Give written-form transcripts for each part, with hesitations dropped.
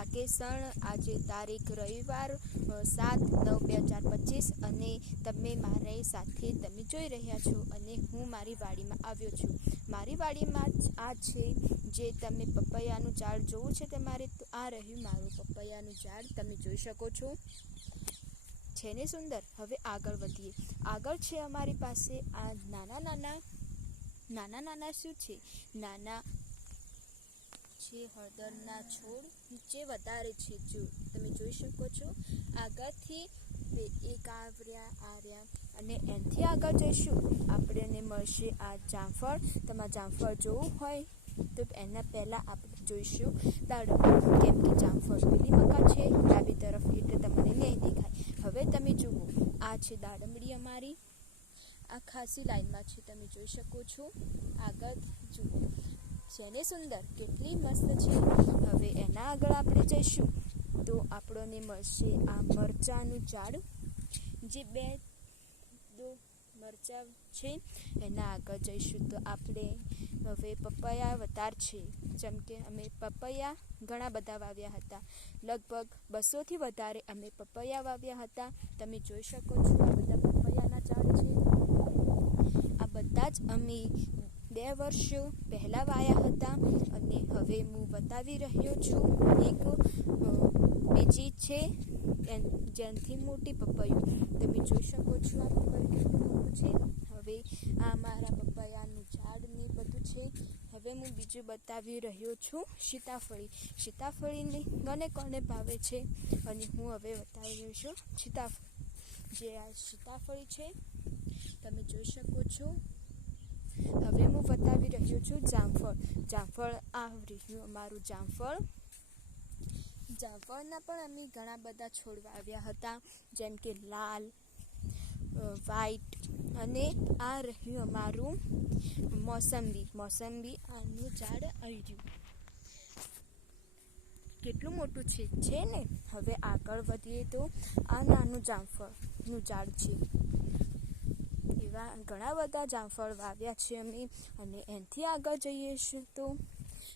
ભાગેસણ આજે તારીખ રવિવાર 7/9/2025 અને તમે મારી સાથે તમે જોઈ રહ્યા છો અને હું મારી વાડીમાં આવ્યો છું. મારી વાડીમાં આ છે જે તમે પપૈયાનું ઝાડ જોવું છે તમારે, તો આ રહ્યું મારું પપૈયાનું ઝાડ. તમે જોઈ શકો છો, છે ને સુંદર. હવે આગળ વધીએ. આગળ છે અમારી પાસે આ નાના શું છે, નાના છે હળદરના છોડ, જે વધારે છે. જો તમે જોઈ શકો છો, આગળથી એક આવ્યા અને એનાથી આગળ જઈશું આપણને મળશે આ જામફળ. તમારે જામફળ જોવું હોય તો એના પહેલાં આપણે જોઈશું દાડમ, કેમ કે જામફળ પેલી મકા છે ડાબી તરફ, એટલે તમને નહીં દેખાય. હવે તમે જુઓ, આ છે દાડમડી અમારી, આ ખાસી લાઈનમાં છે. તમે જોઈ શકો છો, આગળ જુઓ, છે ને સુંદર, કેટલી મસ્ત છે. હવે એના આગળ આપણે જઈશું તો આપણને મળશે આ મરચાંનું ઝાડ, જે બે મરચાં છે. એના આગળ જઈશું તો આપણે હવે પપૈયા વધારે છે, જેમ કે અમે પપૈયા ઘણા બધા વાવ્યા હતા, લગભગ 200થી વધારે અમે પપૈયા વાવ્યા હતા. તમે જોઈ શકો છો, આ બધા પપૈયાના ઝાડ છે. આ બધા જ અમે 2 વર્ષ પહેલાં વાયા હતા અને હવે હું બતાવી રહ્યો છું એક બીજી છે જેનાથી મોટી પપૈયું. તમે જોઈ શકો છો, આ પપૈયું કેટલું મોટું છે. હવે આ મારા પપૈયાનું ઝાડ ને બધું છે. હવે હું બીજું બતાવી રહ્યો છું સીતાફળી. સીતાફળીને કોને ભાવે છે અને હું હવે બતાવી રહ્યો છું સીતાફળ, જે આ સીતાફળી છે. તમે જોઈ શકો છો. હવે હું બતાવી રહ્યો છું જામફળ. આ રહ્યું અમારું જામફળ. જામફળના પણ અમે ઘણા બધા છોડ વાવ્યા હતા, જેમ કે લાલ, વ્હાઈટ, અને આ રહ્યું અમારું મોસંબી. આનું ઝાડ આવી રહ્યું, કેટલું મોટું છે ને. હવે આગળ વધીએ તો આ નાનું જામફળનું ઝાડ છે. એવા ઘણા બધા જામફળ વાવ્યા છે અમે. અને એનાથી આગળ જઈએ છીએ તો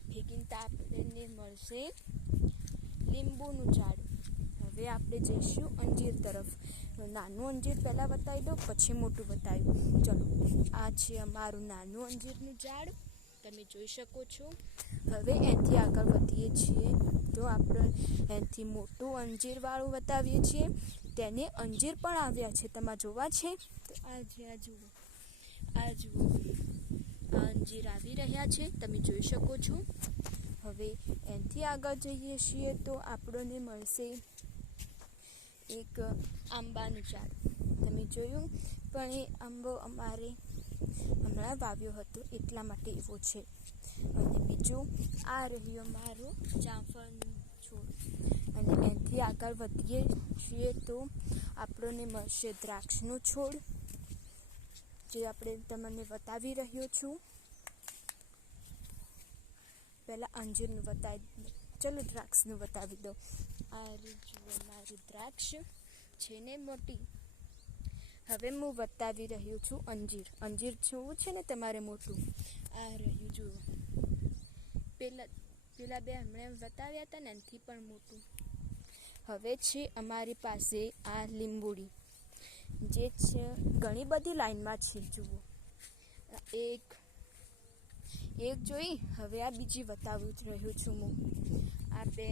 ભેગીનતા આપણને મળશે લીંબુનું ઝાડ. હવે આપણે જઈશું અંજીર તરફ. નાનું અંજીર પહેલાં બતાવી દો, પછી મોટું બતાવ્યું. ચલો, આ છે અમારું નાનું અંજીરનું ઝાડ, તમે જોઈ શકો છો. હવે એનાથી આગળ વધીએ છીએ તો આપણે એનાથી મોટું અંજીરવાળું બતાવીએ છીએ. તેને અંજીર પણ આવ્યા છે, તમારે જોવા છે તો આ જુઓ, આ અંજીર આવી રહ્યા છે, તમે જોઈ શકો છો. હવે એનાથી આગળ જઈએ છીએ તો આપણને મળશે એક આંબાનું ઝાડ. તમે જોયું, પણ એ આંબો અમારે હમણાં વાવ્યો હતો એટલા માટે એવો છે. અને બીજું આ રહ્યું અમારું જામફળનું છોડ. અને એનાથી આગળ વધીએ છીએ તો આપણને મળશે દ્રાક્ષનો છોડ, જે આપણે તમને બતાવી રહ્યો છું. પહેલાં અંજીરનું બતાવી, ચલો દ્રાક્ષનું બતાવી દો. આ જુઓ મારી દ્રાક્ષ છે ને મોટી. હવે હું બતાવી રહ્યો છું અંજીર જોવું છે ને તમારે મોટું. આ રહ્યું જુઓ, પેલા બે હમણાં બતાવ્યા હતા ને, એનાથી પણ મોટું. હવે છે અમારી પાસે આ લીંબુડી, જે છે ઘણી બધી લાઈનમાં છે. જુઓ, એક જોઈ, હવે આ બીજી બતાવી રહ્યો છું હું. આ બે,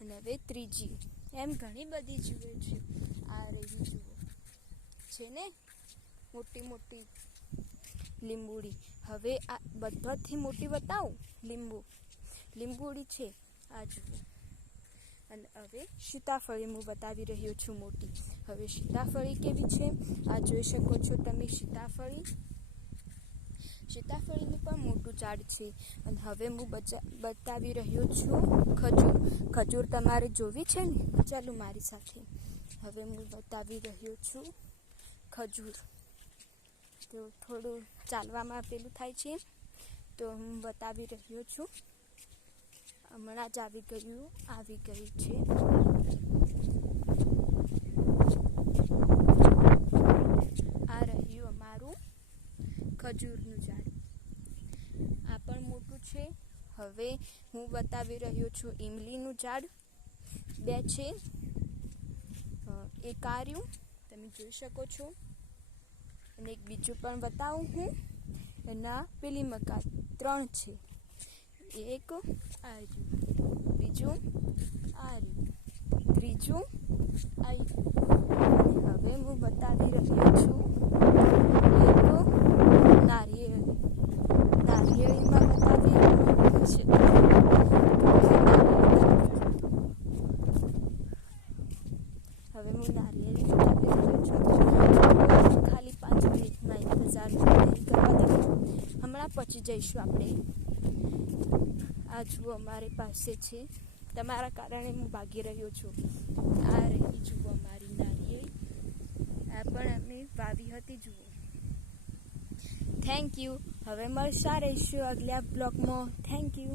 અને હવે ત્રીજી, એમ ઘણી બધી જુએ છે. આ રહી જુઓ, છે ને મોટી લીંબુડી. હવે આ બધાથી મોટી બતાવું, લીંબુડી છે. આ જુઓ. અને હવે સીતાફળી હું બતાવી રહ્યો છું મોટી. હવે સીતાફળી કેવી છે, આ જોઈ શકો છો તમે. સીતાફળીનું પણ મોટું ઝાડ છે. અને હવે હું બતાવી રહ્યો છું ખજૂર. તમારે જોવી છે ને, ચાલો મારી સાથે. હવે હું બતાવી રહ્યો છું ખજૂર. તો થોડું ચાલવામાં પેલું થાય છે, તો હું બતાવી રહ્યો છું. હમણાં જ આવી ગઈ છે. આ રહ્યું અમારું ખજૂરનું ઝાડ. આ પણ મોટું છે હવે હું બતાવી રહ્યો છું ઈમલીનું ઝાડ 2 છે, એક આર્યું તમે જોઈ શકો છો, અને એક બીજું પણ બતાવું હું, એના પેલી મકાન 3 છે, એક આર્યું, બીજું આર્યું, ત્રીજું આર્યું. હવે હું બતાવી રહ્યો છું એક નારિયેળીમાં બતાવી રહ્યું છે. હવે હું નારિયેળી બતાવી રહ્યો છું. ખાલી 5 મિનિટમાં ઇંતજાર કરવા દો, હમણાં પહોંચી જઈશું આપણે. આ જુઓ અમારી પાસે છે, તમારા કારણે હું ભાગી રહ્યો છું. આ રહી જુઓ અમારી નારિયેળી, આ પણ અમે વાવી હતી જુઓ. Thank you. હવે મળતા રહીશું આગલા બ્લોગમાં. Thank you.